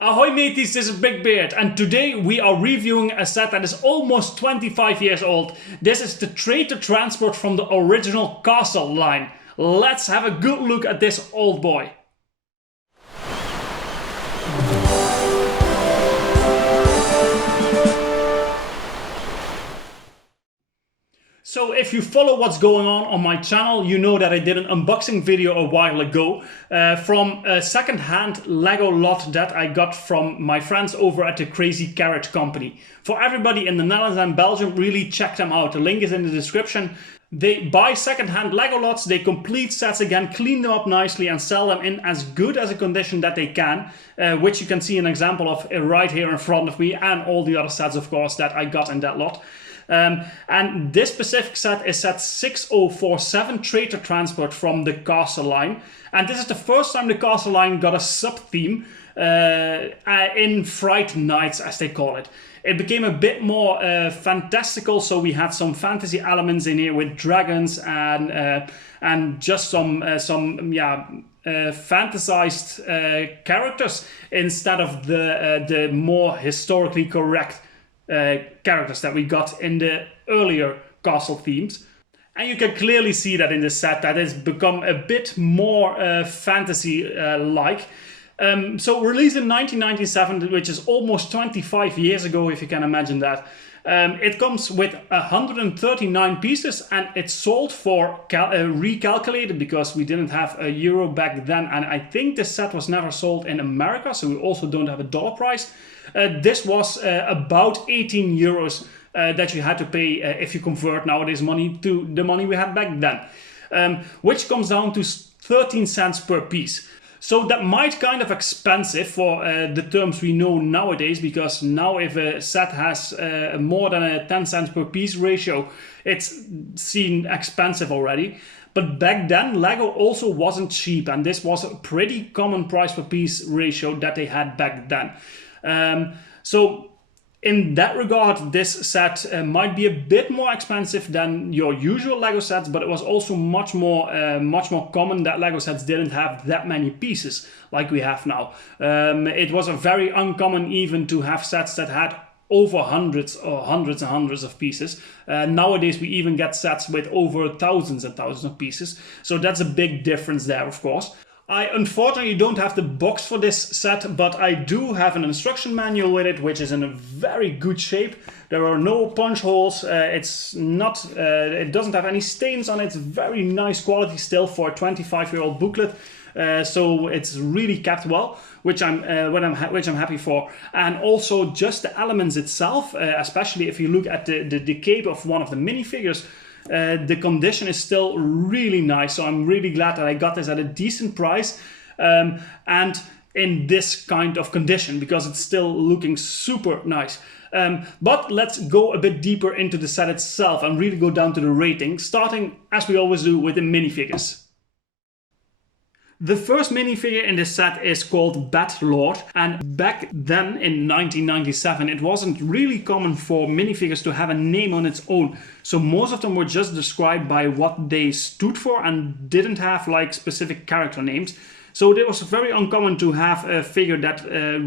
Ahoy mateys, this is BrickBeard, and today we are reviewing a set that is almost 25 years old. This is the Traitor Transport from the original Castle line. Let's have a good look at this old boy. So if you follow what's going on my channel, you know that I did an unboxing video a while ago from a second-hand Lego lot that I got from my friends over at the Crazy Carrot Company. For everybody in the Netherlands and Belgium, really check them out. The link is in the description. They buy second-hand Lego lots, they complete sets again, clean them up nicely and sell them in as good as a condition that they can, which you can see an example of right here in front of me, and all the other sets of course that I got in that lot. And this specific set is set 6047 Traitor Transport from the Castle line. And this is the first time the Castle line got a sub-theme in Fright Knights, as they call it. It became a bit more fantastical, so we had some fantasy elements in here with dragons and just some fantasized characters instead of the more historically correct characters that we got in the earlier castle themes. And you can clearly see that in the set that it's become a bit more fantasy-like. So released in 1997, which is almost 25 years ago, if you can imagine that. It comes with 139 pieces and it's sold for recalculated because we didn't have a euro back then, and I think this set was never sold in America, so we also don't have a dollar price. This was about 18 euros that you had to pay if you convert nowadays money to the money we had back then, which comes down to 13 cents per piece. So that might kind of expensive for the terms we know nowadays, because now if a set has more than a 10 cents per piece ratio, it's seen expensive already. But back then Lego also wasn't cheap, and this was a pretty common price per piece ratio that they had back then. So in that regard, this set might be a bit more expensive than your usual Lego sets, but it was also much more common that Lego sets didn't have that many pieces like we have now. It was a very uncommon even to have sets that had over hundreds and hundreds of pieces. Nowadays we even get sets with over thousands and thousands of pieces, so that's a big difference there, of course. I unfortunately don't have the box for this set, but I do have an instruction manual with it, which is in a very good shape. There are no punch holes, it doesn't have any stains on it. It's very nice quality still for a 25-year-old booklet. So it's really kept well, which I'm happy for. And also just the elements itself, especially if you look at the cape of one of the minifigures, the condition is still really nice, so I'm really glad that I got this at a decent price and in this kind of condition, because it's still looking super nice. But let's go a bit deeper into the set itself and really go down to the rating, starting as we always do with the minifigures. The first minifigure in this set is called Bat Lord, and back then in 1997 it wasn't really common for minifigures to have a name on its own, so most of them were just described by what they stood for and didn't have like specific character names. So it was very uncommon to have a figure that there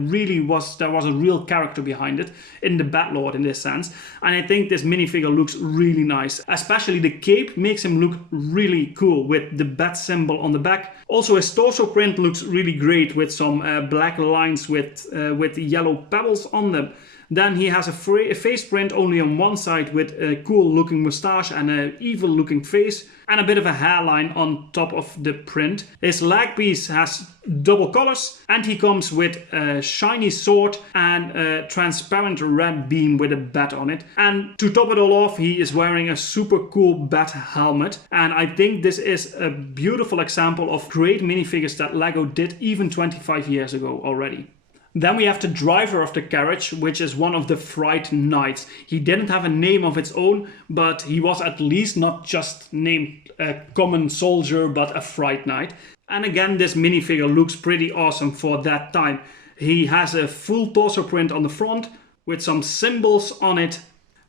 was a real character behind it, in the Bat Lord in this sense. And I think this minifigure looks really nice. Especially the cape makes him look really cool with the bat symbol on the back. Also his torso print looks really great with some black lines with yellow pebbles on them. Then he has a face print only on one side with a cool looking mustache and an evil looking face, and a bit of a hairline on top of the print. His leg piece has double colors, and he comes with a shiny sword and a transparent red beam with a bat on it. And to top it all off, he is wearing a super cool bat helmet. And I think this is a beautiful example of great minifigures that Lego did even 25 years ago already. Then we have the driver of the carriage, which is one of the Fright Knights. He didn't have a name of its own, but he was at least not just named a common soldier, but a Fright Knight. And again, this minifigure looks pretty awesome for that time. He has a full torso print on the front, with some symbols on it,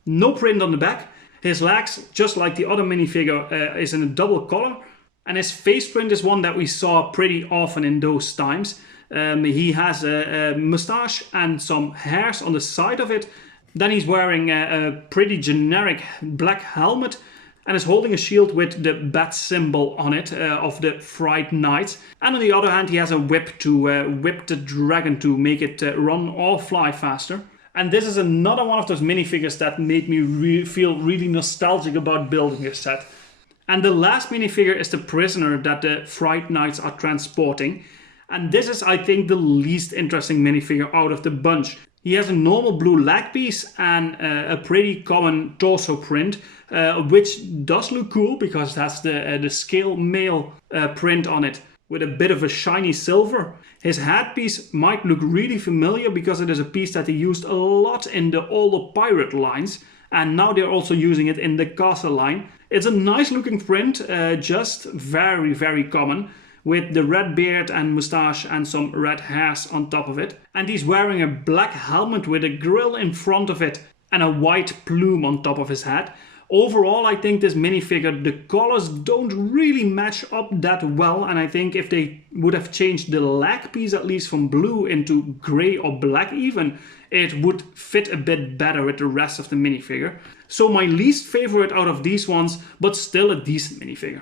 no print on the back. His legs, just like the other minifigure, is in a double color. And his face print is one that we saw pretty often in those times. He has a mustache and some hairs on the side of it. Then he's wearing a pretty generic black helmet and is holding a shield with the bat symbol on it of the Fright Knights. And on the other hand, he has a whip to whip the dragon to make it run or fly faster. And this is another one of those minifigures that made me feel really nostalgic about building this set. And the last minifigure is the prisoner that the Fright Knights are transporting. And this is, I think, the least interesting minifigure out of the bunch. He has a normal blue leg piece and a pretty common torso print, which does look cool because it has the scale mail print on it with a bit of a shiny silver. His headpiece might look really familiar because it is a piece that they used a lot in the older pirate lines, and now they're also using it in the Castle line. It's a nice looking print, just very, very common, with the red beard and mustache and some red hairs on top of it. And he's wearing a black helmet with a grill in front of it and a white plume on top of his head. Overall, I think this minifigure, the colors don't really match up that well, and I think if they would have changed the leg piece at least from blue into grey or black even, it would fit a bit better with the rest of the minifigure. So my least favorite out of these ones, but still a decent minifigure.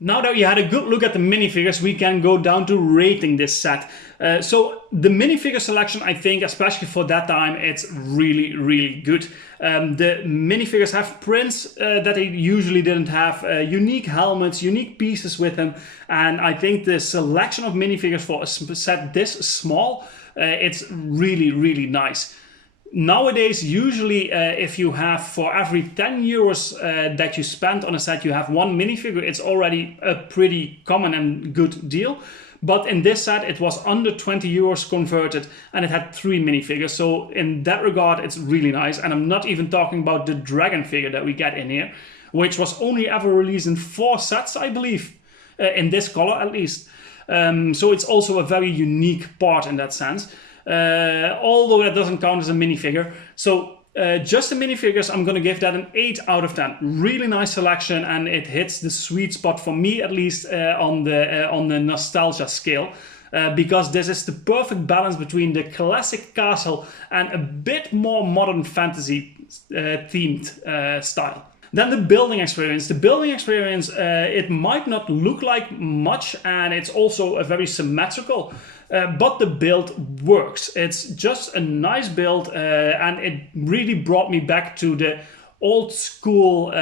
Now that you had a good look at the minifigures, we can go down to rating this set. So the minifigure selection, I think, especially for that time, it's really, really good. The minifigures have prints that they usually didn't have, unique helmets, unique pieces with them, and I think the selection of minifigures for a set this small, it's really, really nice. Nowadays, usually if you have for every 10 euros that you spend on a set, you have one minifigure, it's already a pretty common and good deal. But in this set, it was under 20 euros converted and it had 3 minifigures. So in that regard, it's really nice. And I'm not even talking about the dragon figure that we get in here, which was only ever released in 4 sets, I believe, in this color at least. So it's also a very unique part in that sense. Although that doesn't count as a minifigure. So just the minifigures, I'm going to give that an 8 out of 10. Really nice selection, and it hits the sweet spot for me at least on the nostalgia scale. Because this is the perfect balance between the classic castle and a bit more modern fantasy themed style. Then the building experience. The building experience, it might not look like much, and it's also a very symmetrical, but the build works. It's just a nice build, and it really brought me back to the old school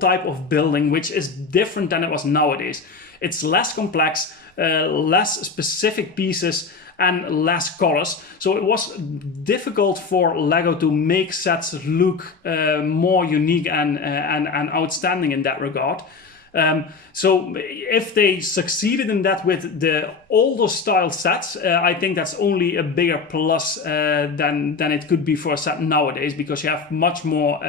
type of building, which is different than it was nowadays. It's less complex, less specific pieces, and less colors. So it was difficult for LEGO to make sets look more unique and outstanding in that regard. So if they succeeded in that with the older style sets, I think that's only a bigger plus than it could be for a set nowadays, because you have much more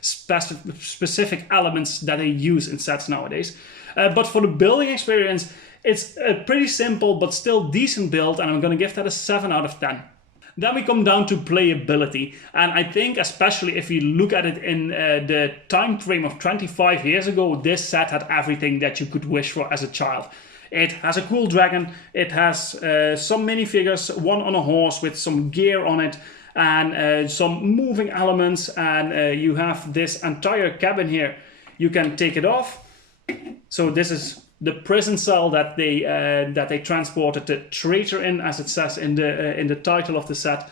specific elements that they use in sets nowadays. But for the building experience, it's a pretty simple but still decent build, and I'm going to give that a 7 out of 10. Then we come down to playability, and I think especially if you look at it in the time frame of 25 years ago, this set had everything that you could wish for as a child. It has a cool dragon, it has some minifigures, one on a horse with some gear on it, and some moving elements, and you have this entire cabin here. You can take it off. So this is the prison cell that they transported the traitor in, as it says in the title of the set.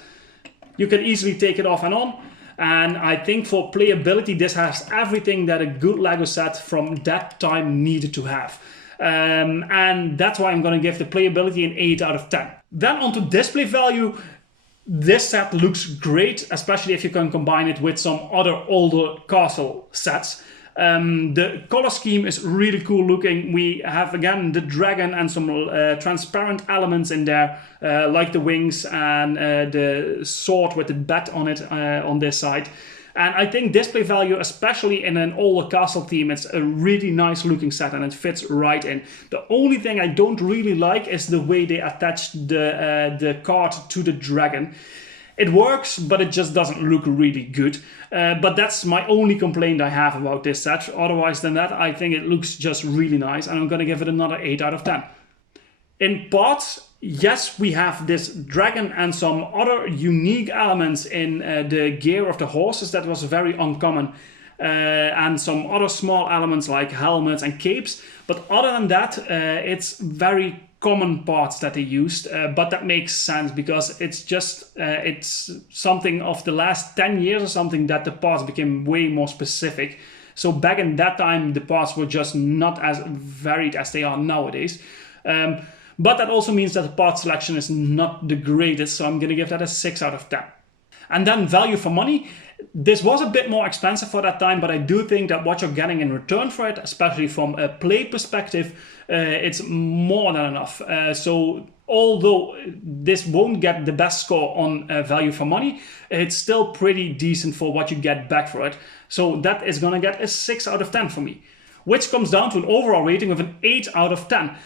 You can easily take it off and on, and I think for playability this has everything that a good LEGO set from that time needed to have. And that's why I'm going to give the playability an 8 out of 10. Then onto display value. This set looks great, especially if you can combine it with some other older castle sets. The color scheme is really cool looking. We have again the dragon and some transparent elements in there, like the wings and the sword with the bat on it on this side. And I think display value, especially in an older castle theme, it's a really nice looking set and it fits right in. The only thing I don't really like is the way they attached the card to the dragon. It works, but it just doesn't look really good. But that's my only complaint I have about this set. Otherwise than that, I think it looks just really nice, and I'm going to give it another 8 out of 10. In parts, Yes, we have this dragon and some other unique elements in the gear of the horses that was very uncommon. And some other small elements like helmets and capes. But other than that, it's very common parts that they used. But that makes sense because it's just, it's something of the last 10 years or something that the parts became way more specific. So back in that time, the parts were just not as varied as they are nowadays. But that also means that the part selection is not the greatest, so I'm going to give that a 6 out of 10. And then value for money. This was a bit more expensive for that time, but I do think that what you're getting in return for it, especially from a play perspective, it's more than enough. So although this won't get the best score on value for money, it's still pretty decent for what you get back for it. So that is going to get a 6 out of 10 for me, which comes down to an overall rating of an 8 out of 10.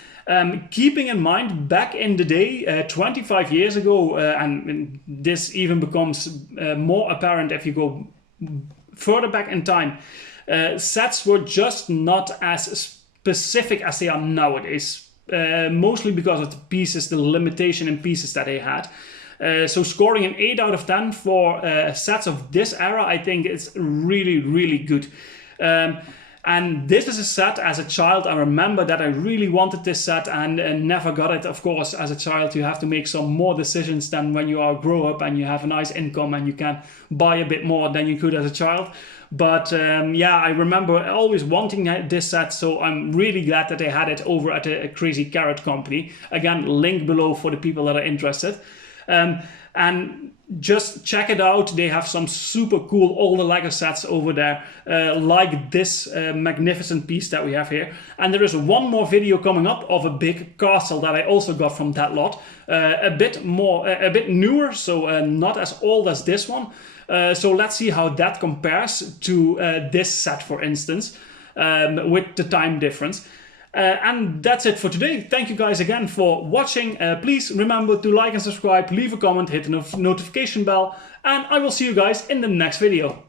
Keeping in mind, back in the day, 25 years ago, and this even becomes more apparent if you go further back in time, sets were just not as specific as they are nowadays, mostly because of the pieces, the limitation in pieces that they had. So scoring an 8 out of 10 for sets of this era, I think is really, really good. And this is a set, as a child, I remember that I really wanted this set and never got it. Of course, as a child, you have to make some more decisions than when you are grow up and you have a nice income and you can buy a bit more than you could as a child. But yeah, I remember always wanting this set, so I'm really glad that they had it over at a Crazy Carrot company. Again, link below for the people that are interested. And just check it out. They have some super cool older Lego sets over there, like this magnificent piece that we have here. And there is one more video coming up of a big castle that I also got from that lot. A bit newer, so not as old as this one. So let's see how that compares to this set, for instance, with the time difference. And that's it for today. Thank you guys again for watching. Please remember to like and subscribe, leave a comment, hit the notification bell, and I will see you guys in the next video.